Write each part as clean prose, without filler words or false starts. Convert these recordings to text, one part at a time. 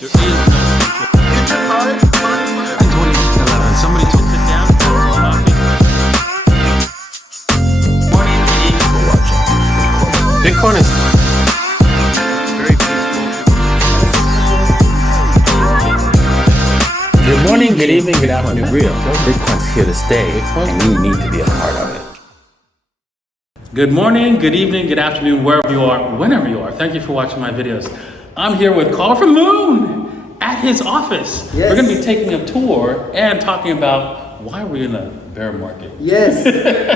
There is no future. In 2011, somebody took it down. Morning, Bitcoin is very peaceful. Good morning, good evening, good afternoon. Real. Bitcoin's here to stay, and you need to be a part of it. Good morning, good evening, good afternoon, wherever you are, whenever you are. Thank you for watching my videos. I'm here with Carl from Moon at his office. Yes. We're going to be taking a tour and talking about why we're in a bear market. Yes,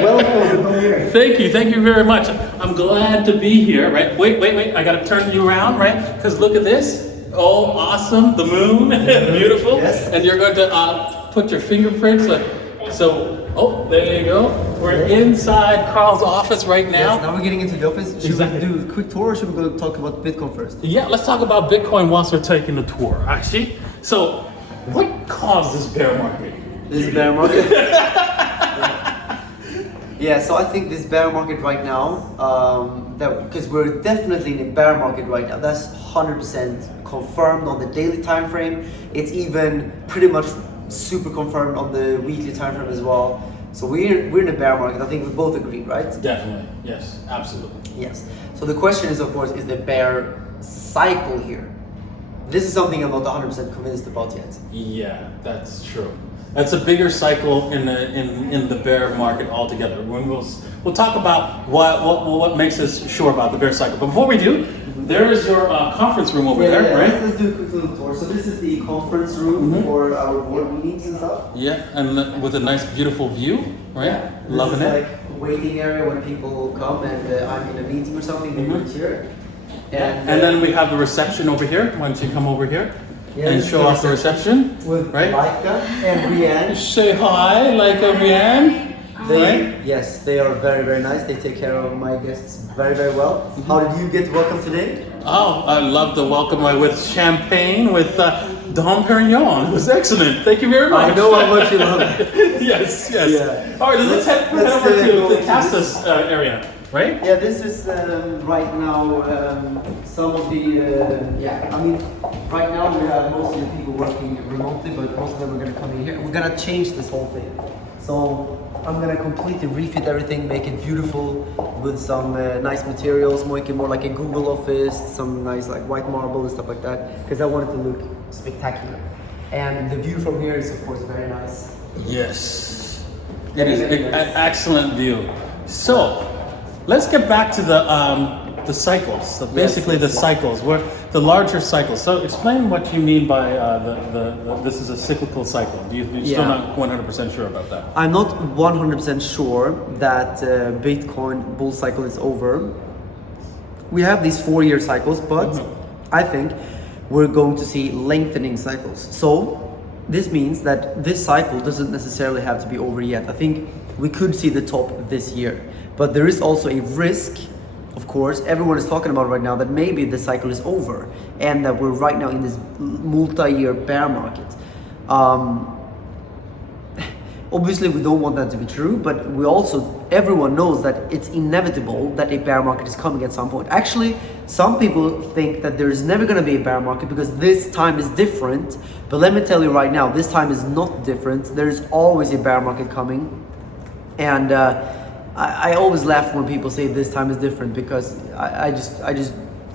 welcome here. Thank you very much. I'm glad to be here, right? Wait, I got to turn you around, right? Because look at this. Oh, awesome, the moon, beautiful. Yes. And you're going to put your fingerprints, oh, there you go. We're inside Carl's office right now. Yes, now we're getting into the office. Should we do a quick tour or should we go talk about Bitcoin first? Yeah, let's talk about Bitcoin whilst we're taking the tour, actually. So, what caused this bear market? This bear market? Yeah, so I think this bear market right now, because we're definitely in a bear market right now, that's 100% confirmed on the daily time frame. It's even pretty much super confirmed on the weekly time frame as well. So we're in a bear market. I think we both agree, right? Definitely, yes, absolutely. Yes. So the question is, of course, is the bear cycle here? This is something I'm not 100% convinced about yet. Yeah, that's true. That's a bigger cycle in the bear market altogether. We'll talk about what makes us sure about the bear cycle. But before we do, there is your conference room over there, right? Let's do a quick little tour. So this is the conference room for our board meetings and stuff. Yeah, and with a nice, beautiful view, right? Yeah. Loving this is it. like a waiting area when people come and I'm in a meeting or something, they wait here. And then we have the reception over here. Why don't you come over here and this is show off the reception? with right? Laika and Brienne. Say hi, like a Brienne. Right? Yes, they are very, very nice. They take care of my guests very, very well. How did you get welcome today? Oh, I love the welcome with champagne with Dom Perignon. It was excellent. Thank you very much. I know how much you love it. Yes. Yeah. All right, let's head over to the Tassus area, right? Yeah, this is right now some of the, I mean, right now we have most of the people working remotely, but most of them are going to come in here. We're going to change this whole thing. So I'm going to completely refit everything, make it beautiful with some nice materials, make it more like a Google office, some nice like white marble and stuff like that, because I want it to look spectacular. And the view from here is of course very nice. Yes, it is an excellent view. So, let's get back to the cycles. So basically, the cycles, where the larger cycles. So explain what you mean by this is a cyclical cycle. You're still not 100% sure about that. I'm not 100% sure that Bitcoin bull cycle is over. We have these 4-year cycles, but I think we're going to see lengthening cycles. So this means that this cycle doesn't necessarily have to be over yet. I think we could see the top this year, but there is also a risk. Of course, everyone is talking about right now that maybe the cycle is over and that we're right now in this multi-year bear market. Obviously, we don't want that to be true, but everyone knows that it's inevitable that a bear market is coming at some point. Actually, some people think that there is never going to be a bear market because this time is different. But let me tell you right now, this time is not different. There is always a bear market coming. And I always laugh when people say this time is different because I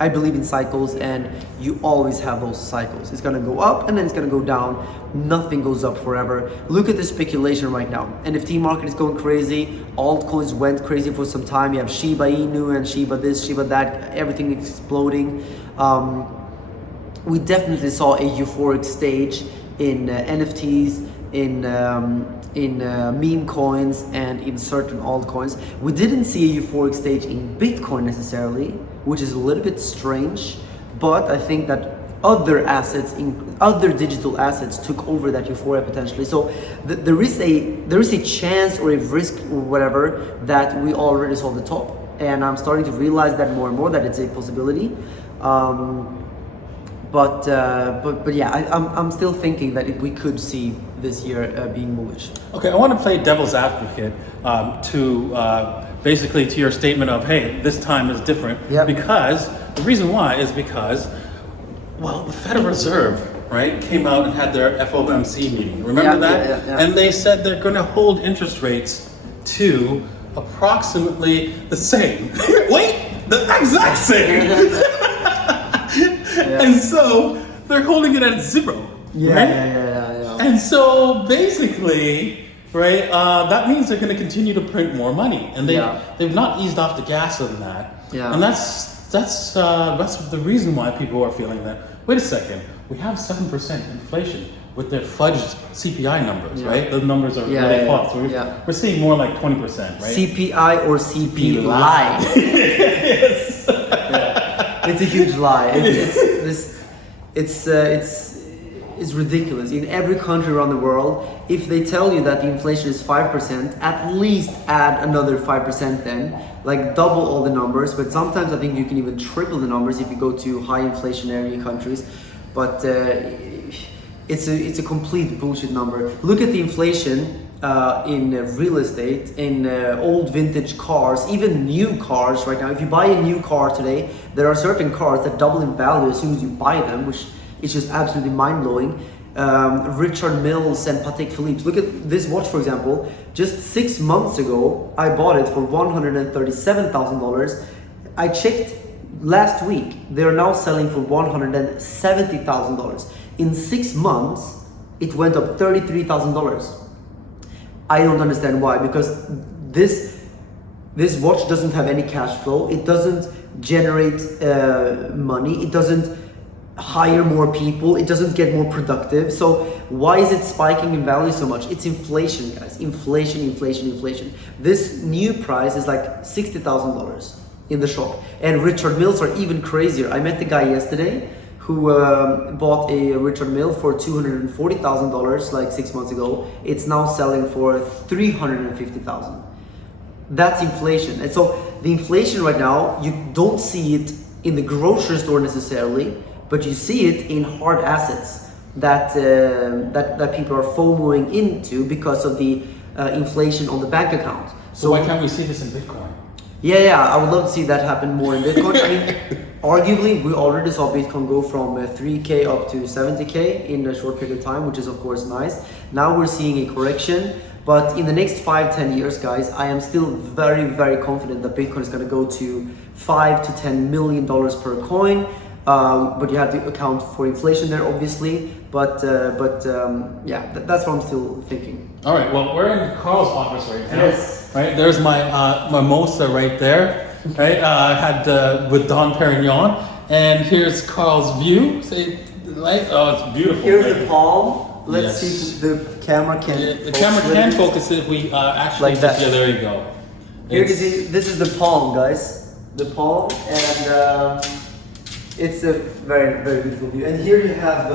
believe in cycles and you always have those cycles. It's gonna go up and then it's gonna go down. Nothing goes up forever. Look at the speculation right now. NFT market is going crazy. Altcoins went crazy for some time. You have Shiba Inu and Shiba this, Shiba that, everything exploding. We definitely saw a euphoric stage in NFTs, in meme coins and in certain altcoins. We didn't see a euphoric stage in Bitcoin necessarily, which is a little bit strange, but I think that other assets, other digital assets took over that euphoria potentially. So there is a chance or a risk or whatever that we already saw the top. And I'm starting to realize that more and more that it's a possibility. But yeah, I'm still thinking that we could see this year being bullish. Okay, I want to play devil's advocate to basically to your statement of, hey, this time is different. Yep. Because the reason why is because well, the Federal Reserve, right, came out and had their FOMC meeting. Remember that? Yeah. And they said they're going to hold interest rates to approximately the same. Wait, the exact same. And so they're holding it at 0. Yeah. And so basically, right, that means they're going to continue to print more money, and they've not eased off the gas on that. Yeah. And that's the reason why people are feeling that. Wait a second, we have 7% inflation with their fudged CPI numbers, right? The numbers are really false. So we're seeing more like 20%, right? CPI or CP lie. Yes. It's a huge lie. It's ridiculous. In every country around the world, if they tell you that the inflation is 5%, at least add another 5% then, like double all the numbers. But sometimes I think you can even triple the numbers if you go to high inflationary countries. But it's a complete bullshit number. Look at the inflation in real estate, in old vintage cars, even new cars right now. If you buy a new car today, there are certain cars that double in value as soon as you buy them, which is just absolutely mind-blowing. Richard Milles and Patek Philippe. Look at this watch, for example. Just 6 months ago, I bought it for $137,000. I checked last week, they're now selling for $170,000. In 6 months, it went up $33,000. I don't understand why, because this watch doesn't have any cash flow. It doesn't generate money. It doesn't hire more people. It doesn't get more productive. So why is it spiking in value so much? It's inflation, guys. Inflation. This new price is like $60,000 in the shop. And Richard Milles are even crazier. I met the guy yesterday who bought a Richard Mille for $240,000 like 6 months ago. It's now selling for $350,000. That's inflation. And so the inflation right now, you don't see it in the grocery store necessarily, but you see it in hard assets that people are FOMOing into because of the inflation on the bank account. So why can't we see this in Bitcoin? Yeah, I would love to see that happen more in Bitcoin. I mean, arguably, we already saw Bitcoin go from 3K up to 70K in a short period of time, which is of course nice. Now we're seeing a correction, but in the next 5-10 years, guys, I am still very, very confident that Bitcoin is going to go to $5 to $10 million per coin. But you have to account for inflation there, obviously. But that's what I'm still thinking. All right. Well, we're in Carl's office right now. Yes. Right. There's my mimosa right there. Right. I had with Dom Perignon, and here's Carl's view. Say, like, oh, it's beautiful. Here's right? the palm. Let's see if the camera can. The camera can focus if we actually. Like that. Yeah. There you go. Here you see. This is the palm, guys. The palm, and it's a very, very beautiful view. And here you have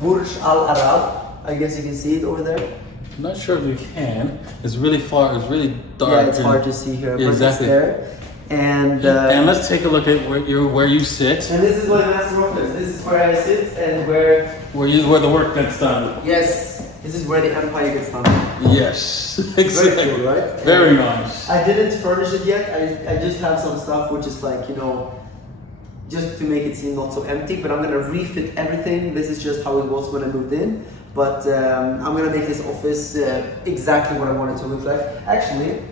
Burj Al Arab. I guess you can see it over there. I'm not sure if you can. It's really far. It's really dark. Yeah, it's hard to see here, but exactly. it's there. And let's take a look at where you sit. And this is my master office. This is where I sit and where the work gets done. Yes, this is where the empire gets done. Yes, exactly. Very cool, right? Very nice. I didn't furnish it yet. I just have some stuff which is like, just to make it seem not so empty. But I'm gonna refit everything. This is just how it was when I moved in. But I'm gonna make this office exactly what I want it to look like. Actually,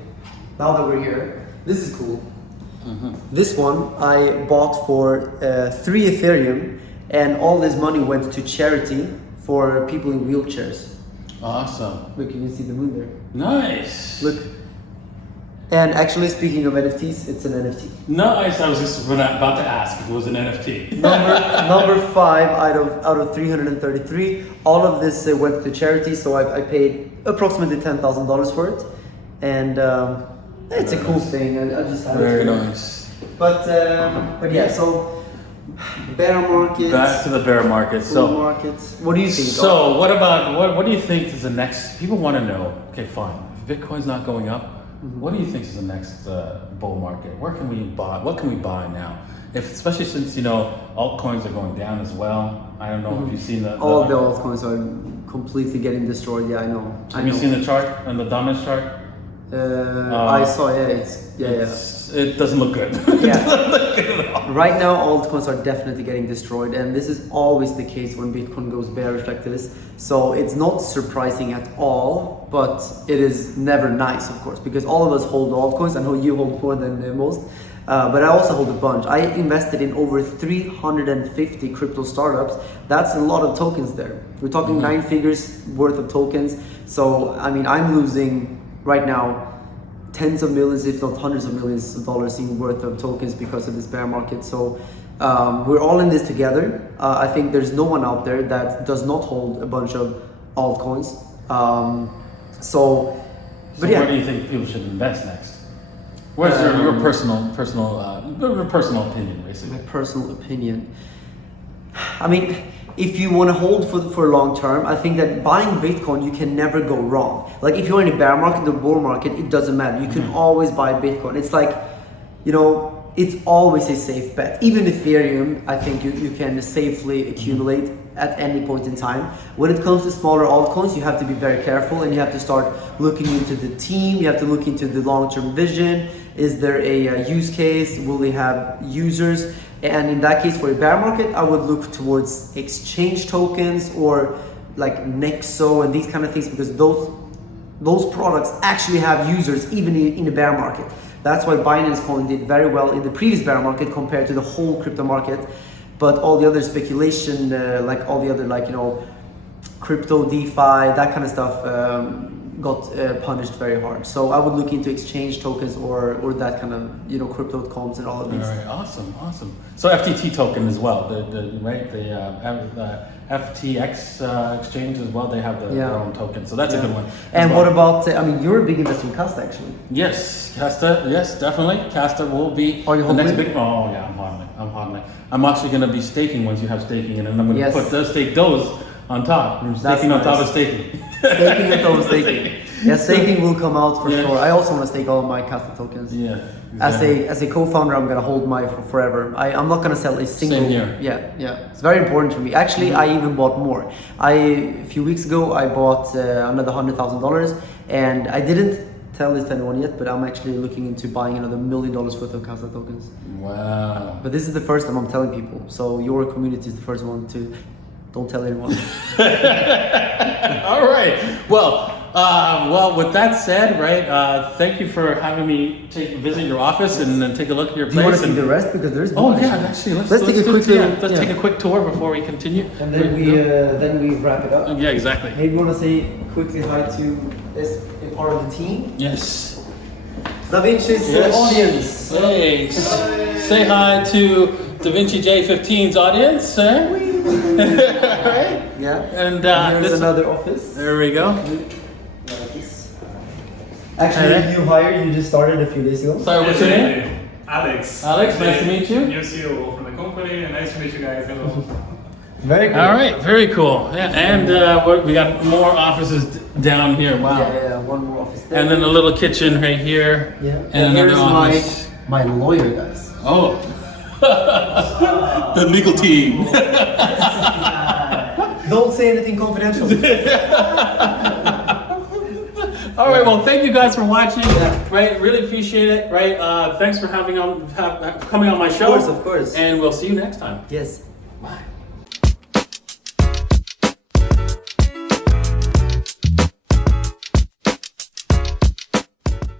now that we're here, this is cool. Mm-hmm. This one I bought for 3 Ethereum, and all this money went to charity for people in wheelchairs. Awesome. Look, you can see the moon there. Nice. Look. And actually, speaking of NFTs, it's an NFT. Nice. I was just about to ask if it was an NFT. number 5 out of 333. All of this went to charity, so I paid approximately $10,000 for it, and it's a cool thing. I just have very it. Very nice. But yeah, so bear market. Back to the bear market. Bull market. What do you think? So what about what do you think is the next? People want to know. Okay, fine. If Bitcoin's not going up, what do you think is the next bull market? Where can we buy? What can we buy now? Especially since altcoins are going down as well. I don't know if you've seen all the altcoins are completely getting destroyed. Yeah, I know. Have you seen the chart and the dominance chart? I saw, It doesn't look good. Yeah. It doesn't look good at all. Right now, altcoins are definitely getting destroyed, and this is always the case when Bitcoin goes bearish like this. So it's not surprising at all, but it is never nice, of course, because all of us hold altcoins. I know you hold more than most, but I also hold a bunch. I invested in over 350 crypto startups. That's a lot of tokens there. We're talking 9 figures worth of tokens. So I mean, I'm losing right now tens of millions, if not hundreds of millions of dollars in worth of tokens because of this bear market. So we're all in this together. I think there's no one out there that does not hold a bunch of altcoins. So where do you think people should invest next? Where's your personal opinion, basically? My personal opinion. I mean, if you want to hold for long term, I think that buying Bitcoin, you can never go wrong. Like if you're in a bear market or bull market, it doesn't matter. You can always buy Bitcoin. It's like, you know, it's always a safe bet. Even Ethereum, I think you can safely accumulate at any point in time. When it comes to smaller altcoins, you have to be very careful and you have to start looking into the team. You have to look into the long-term vision. Is there a use case? Will they have users? And in that case, for a bear market, I would look towards exchange tokens or like Nexo and these kind of things, because those products actually have users even in a bear market. That's why Binance Coin did very well in the previous bear market compared to the whole crypto market. But all the other speculation, like all the other, like, you know, crypto, DeFi, that kind of stuff got punished very hard. So I would look into exchange tokens or that kind of, you know, crypto coins and all of these. All right, awesome. So FTT token as well, the FTX exchange as well. They have their own token, so that's a good one. And what about? I mean, you're a big investor in Casta, actually. Yes, Casta. Yes, definitely. Casta will be Are you the next hodling? big. Oh yeah, I'm hodling. I'm actually going to be staking once you have staking, and then I'm going to put those stake those on top. I'm staking on top of staking. Staking on top of staking. Yeah, staking will come out for sure. I also want to stake all of my Casta tokens. Yeah. Exactly. As a co-founder, I'm gonna hold my for forever. I'm not gonna sell a single. Same here. Yeah. It's very important to me. Actually, I even bought more. A few weeks ago, I bought another $100,000, and I didn't tell this to anyone yet, but I'm actually looking into buying another $1 million worth of Casta tokens. Wow. But this is the first time I'm telling people. So your community is the first one to. Don't tell anyone. All right. Well, with that said, right, thank you for having me visit your office and then take a look at your place. Do you want to see the rest? Because there's Oh more. yeah, actually, let's take a quick take a quick tour before we continue. And then we wrap it up. Yeah, exactly. Maybe you want to say quickly hi to this part of the team. Yes. Da Vinci's audience. Hey, say hi to Da Vinci J15's audience, sir. Right? Yeah. And here's another office. There we go. Actually, new hire, you just started a few days ago. Sorry, what's your name? Alex. Alex, nice to meet you. New CEO from the company, and nice to meet you guys. Hello. Very cool. All right, very cool. Yeah, and we got more offices down here. Wow. Yeah, one more office there. And then a little kitchen right here. Yeah. And here's another office. my lawyer, guys. Oh. The legal team. Don't say anything confidential. All right, well, thank you guys for watching. Right, really appreciate it. Right, thanks for coming on my show. Of course. And we'll see you next time. Yes.